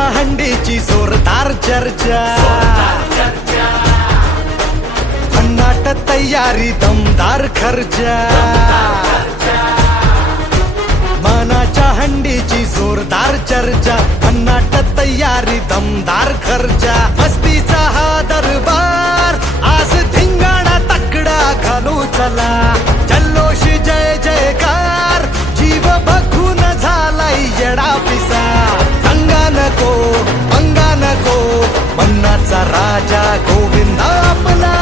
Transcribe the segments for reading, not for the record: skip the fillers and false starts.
मनाच्या हंडीची जोरदार चर्चा, भन्नाट तयारी दमदार खर्चा, मनाच्या हंडीची जोरदार चर्चा, भन्नाट तयारी दमदार खर्चा, मस्तीचा हा दरबार आज धिंगाणा तकडा घालू चला, जल्लोष जय जयकार जीव बघून झालाय येडा पिसा, अंगा नको अंगा नको मन्नाचा राजा गोविंद आपला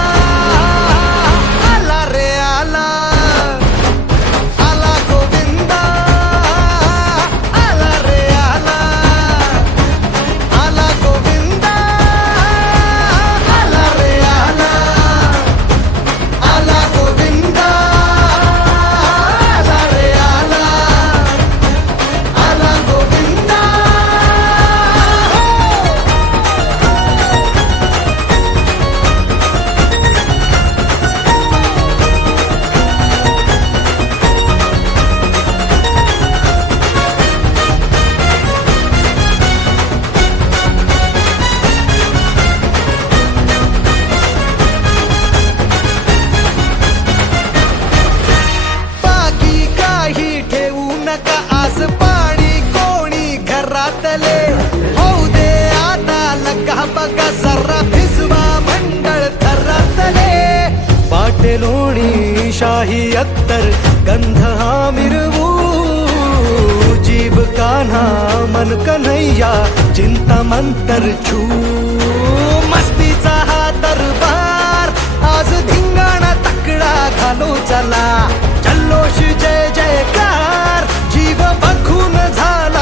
आला रे आला, आला गोविंद आला रे आला, आला गोविंद आला रे आला, आला गोविंद आला रे आला, आला गोविंद. बाकी काही ठेवू नका आज पाणी कोणी घरातले, होऊ दे आता लगा बघा जरा भिजवा मंडळ थरातले, पाटेलोणी शाही अत्तर गंध हा मिरवू, जीव कान्हा मन कन्हैया चिंता मंतर छू, मस्तीचा हा दरबार आज धिंगाणा तकडा घालू चला, जल्लोष जय जयकार जीव बघून झाला